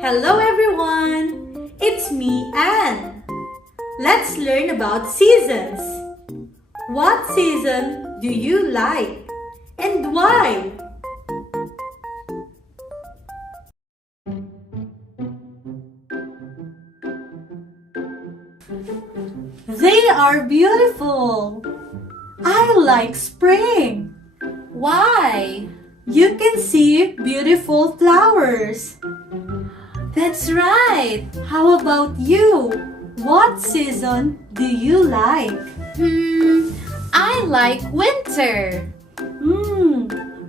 Hello everyone! It's me, Anne. Let's learn about seasons. What season do you like and why? They are beautiful. I like spring. Why? You can see beautiful flowers. That's right. How about you? What season do you like? I like winter.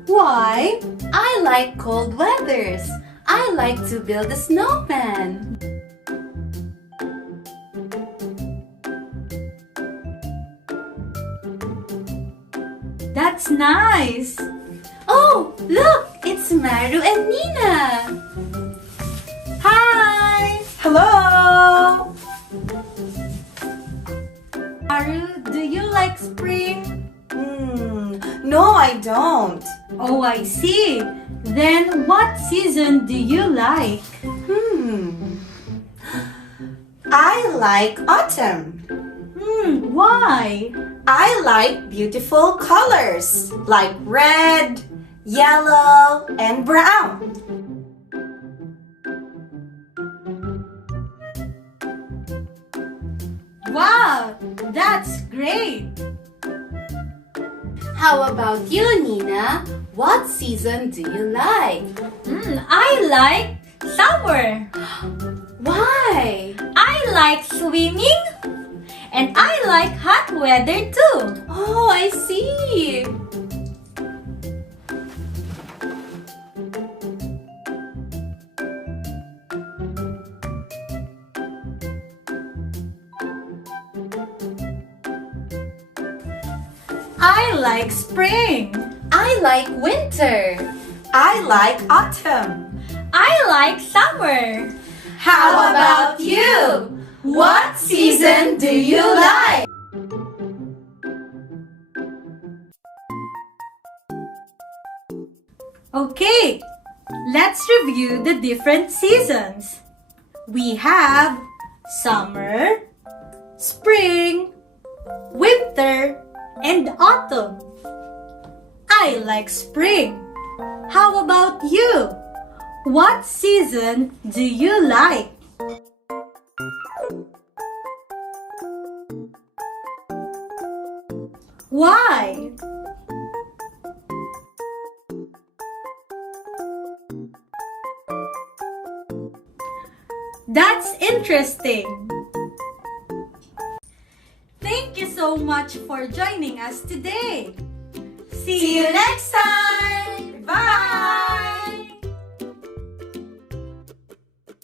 Why? I like cold weathers. I like to build a snowman. That's nice. Oh, look! It's Maru and Nina. Hi! Hello! Maru, do you like spring? No, I don't. Oh, I see. Then what season do you like? I like autumn. Why? I like beautiful colors like red, yellow, and brown. Wow, that's great. How about you, Nina? What season do you like? I like summer. Why? I like swimming and I like hot weather too. Oh, I see. I like spring. I like winter. I like autumn. I like summer. How about you? What season do you like? Okay, let's review the different seasons. We have summer, spring, winter, and autumn. I like spring. How about you? What season do you like? Why? That's interesting. Thank you so much for joining us today. See you next time. Bye.